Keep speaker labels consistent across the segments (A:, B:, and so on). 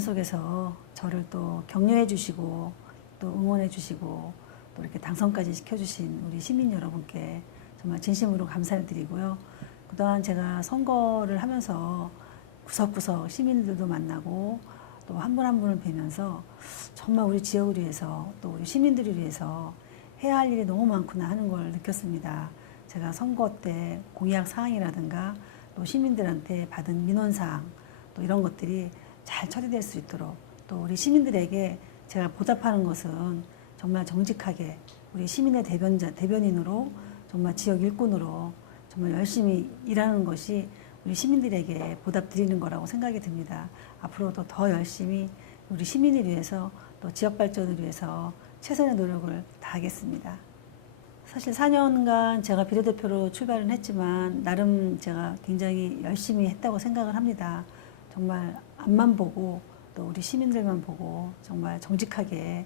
A: 속에서 저를 또 격려해 주시고 또 응원해 주시고 또 이렇게 당선까지 시켜주신 우리 시민 여러분께 정말 진심으로 감사를 드리고요. 그동안 제가 선거를 하면서 구석구석 시민들도 만나고 또 한 분 한 분을 뵈면서 정말 우리 지역을 위해서 또 우리 시민들을 위해서 해야 할 일이 너무 많구나 하는 걸 느꼈습니다. 제가 선거 때 공약 사항이라든가 또 시민들한테 받은 민원사항 또 이런 것들이 잘 처리될 수 있도록 또 우리 시민들에게 제가 보답하는 것은 정말 정직하게 우리 시민의 대변자, 대변인으로 정말 지역 일꾼으로 정말 열심히 일하는 것이 우리 시민들에게 보답 드리는 거라고 생각이 듭니다. 앞으로도 더 열심히 우리 시민을 위해서 또 지역 발전을 위해서 최선의 노력을 다하겠습니다. 사실 4년간 제가 비례대표로 출발은 했지만 나름 제가 굉장히 열심히 했다고 생각을 합니다. 정말 앞만 보고 또 우리 시민들만 보고 정말 정직하게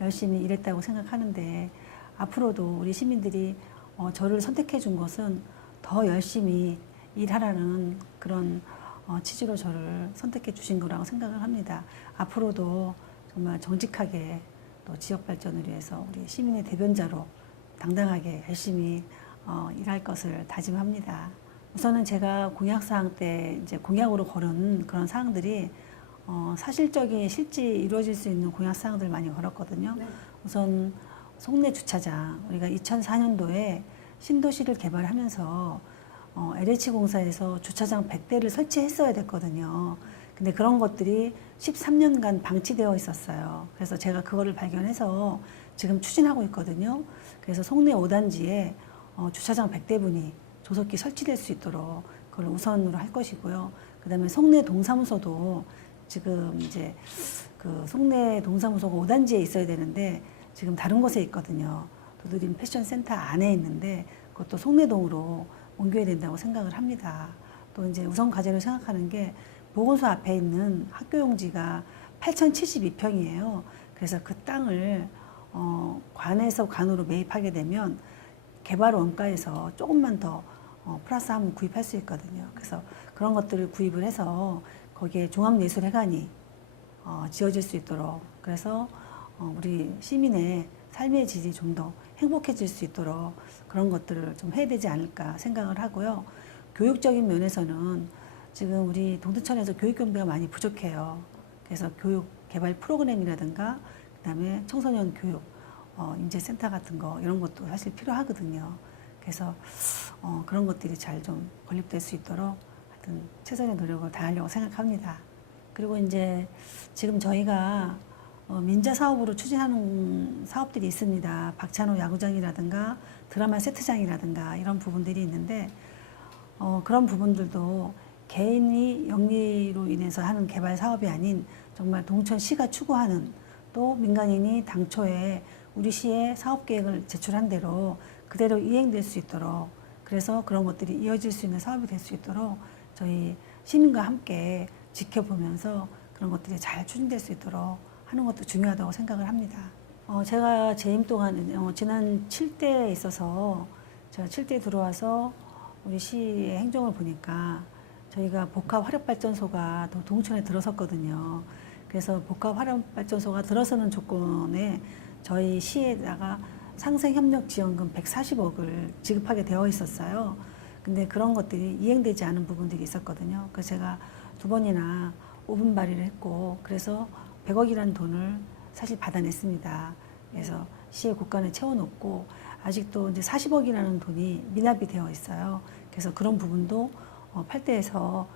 A: 열심히 일했다고 생각하는데 앞으로도 우리 시민들이 어, 저를 선택해 준 것은 더 열심히 일하라는 그런 어, 취지로 저를 선택해 주신 거라고 생각을 합니다. 앞으로도 정말 정직하게 또 지역 발전을 위해서 우리 시민의 대변자로 당당하게 열심히 어, 일할 것을 다짐합니다. 우선은 제가 공약 사항 때 이제 공약으로 걸은 그런 사항들이 어, 사실적인 실제 이루어질 수 있는 공약 사항들 많이 걸었거든요. 우선 송내 주차장 우리가 2004년도에 신도시를 개발하면서 어, LH 공사에서 주차장 100대를 설치했어야 됐거든요. 근데 그런 것들이 13년간 방치되어 있었어요. 그래서 제가 그거를 발견해서 지금 추진하고 있거든요. 그래서 송내 5단지에 어, 주차장 100대분이 조속히 설치될 수 있도록 그걸 우선으로 할 것이고요. 그다음에 송내 동사무소도 지금 이제 그 송내 동사무소가 5단지에 있어야 되는데 지금 다른 곳에 있거든요. 도드림 패션 센터 안에 있는데 그것도 송내동으로 옮겨야 된다고 생각을 합니다. 또 이제 우선 과제로 생각하는 게 보건소 앞에 있는 학교 용지가 8,072평이에요. 그래서 그 땅을 어, 관에서 관으로 매입하게 되면 개발 원가에서 조금만 더 어, 플러스 하면 구입할 수 있거든요. 그래서 그런 것들을 구입을 해서 거기에 종합예술회관이 어, 지어질 수 있도록 그래서 어, 우리 시민의 삶의 질이 좀 더 행복해질 수 있도록 그런 것들을 좀 해야 되지 않을까 생각을 하고요. 교육적인 면에서는 지금 우리 동두천에서 교육 경비가 많이 부족해요. 그래서 교육 개발 프로그램이라든가 그다음에 청소년 교육 어, 인재센터 같은 거 이런 것도 사실 필요하거든요. 그래서 어, 그런 것들이 잘 좀 건립될 수 있도록 하여튼 최선의 노력을 다하려고 생각합니다. 그리고 이제 지금 저희가 어, 민자 사업으로 추진하는 사업들이 있습니다. 박찬호 야구장이라든가 드라마 세트장이라든가 이런 부분들이 있는데 어, 그런 부분들도 개인이 영리로 인해서 하는 개발 사업이 아닌 정말 동천시가 추구하는 또 민간인이 당초에 우리 시에 사업 계획을 제출한 대로 그대로 이행될 수 있도록 그래서 그런 것들이 이어질 수 있는 사업이 될 수 있도록 저희 시민과 함께 지켜보면서 그런 것들이 잘 추진될 수 있도록 하는 것도 중요하다고 생각을 합니다. 어, 제가 재임 동안 어, 지난 7대에 있어서 제가 7대 들어와서 우리 시의 행정을 보니까 저희가 복합 화력발전소가 또 동천에 들어섰거든요. 그래서 복합 화력발전소가 들어서는 조건에 저희 시에다가 상생협력지원금 140억을 지급하게 되어 있었어요. 근데 그런 것들이 이행되지 않은 부분들이 있었거든요. 그래서 제가 두 번이나 5분 발의를 했고, 그래서 100억이라는 돈을 사실 받아냈습니다. 그래서 시의 국간에 채워놓고, 아직도 이제 40억이라는 돈이 미납이 되어 있어요. 그래서 그런 부분도 어, 8대에서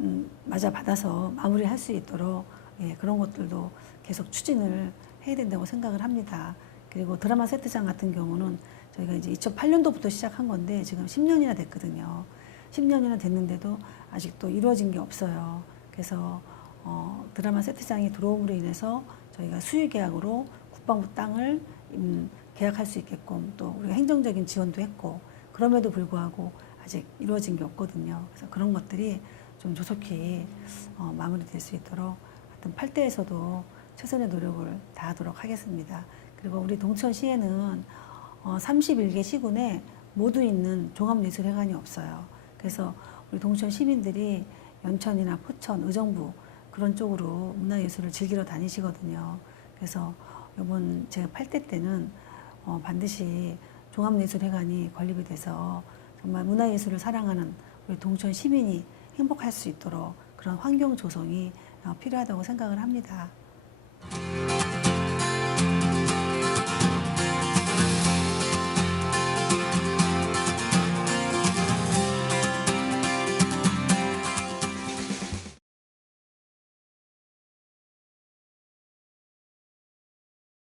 A: 음, 맞아 받아서 마무리할 수 있도록 예, 그런 것들도 계속 추진을 해야 된다고 생각을 합니다. 그리고 드라마 세트장 같은 경우는 저희가 이제 2008년도부터 시작한 건데 지금 10년이나 됐거든요. 10년이나 됐는데도 아직도 이루어진 게 없어요. 그래서 어, 드라마 세트장이 들어옴으로 인해서 저희가 수유 계약으로 국방부 땅을 음, 계약할 수 있게끔 또 우리가 행정적인 지원도 했고 그럼에도 불구하고 아직 이루어진 게 없거든요. 그래서 그런 것들이 좀 조속히 어, 마무리될 수 있도록 하여튼 8대에서도 최선의 노력을 다하도록 하겠습니다. 그리고 우리 동천시에는 어, 31개 시군에 모두 있는 종합예술회관이 없어요. 그래서 우리 동천 시민들이 연천이나 포천, 의정부 그런 쪽으로 문화예술을 즐기러 다니시거든요. 그래서 이번 제가 8대 때는 어, 반드시 종합예술회관이 건립이 돼서 정말 문화예술을 사랑하는 우리 동천 시민이 행복할 수 있도록 그런 환경 조성이 어, 필요하다고 생각을 합니다.